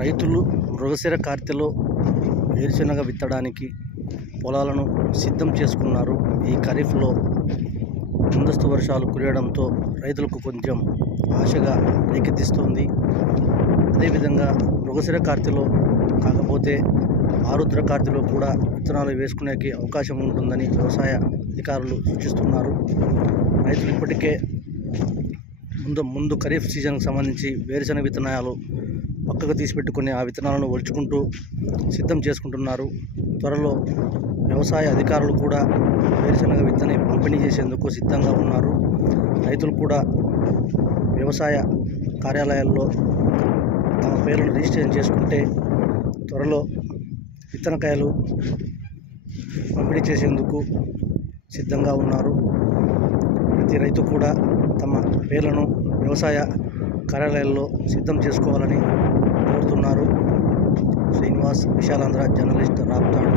రైతులు మృగశిర కార్తెలో వేరుశెనగ విత్తడానికి పొలాలను సిద్ధం చేసుకున్నారు. ఈ ఖరీఫ్లో ముందస్తు వర్షాలు కురియడంతో రైతులకు కొంచెం ఆశగా రేకెత్తిస్తోంది. అదేవిధంగా మృగశిర కార్తెలో కాకపోతే ఆరుద్ర కార్తెలో కూడా విత్తనాలు వేసుకునేకి అవకాశం ఉంటుందని వ్యవసాయ అధికారులు సూచిస్తున్నారు. రైతులు ఇప్పటికే ముందు ఖరీఫ్ సీజన్కి సంబంధించి వేరుశెనగ విత్తనాలు పక్కకు తీసిపెట్టుకుని ఆ విత్తనాలను ఒలుచుకుంటూ సిద్ధం చేసుకుంటున్నారు. త్వరలో వ్యవసాయ అధికారులు కూడా వేరుశెనగ విత్తనం పంపిణీ చేసేందుకు సిద్ధంగా ఉన్నారు. రైతులు కూడా వ్యవసాయ కార్యాలయాల్లో తమ పేర్లను రిజిస్ట్రేషన్ చేసుకుంటే త్వరలో విత్తనకాయలు పంపిణీ చేసేందుకు సిద్ధంగా ఉన్నారు. ప్రతి రైతు కూడా తమ పేర్లను వ్యవసాయ కార్యాలయాల్లో సిద్ధం చేసుకోవాలని కోరుతున్నారు. శ్రీనివాస్, విశాలాంధ్ర జర్నలిస్ట్, రాప్తాడు.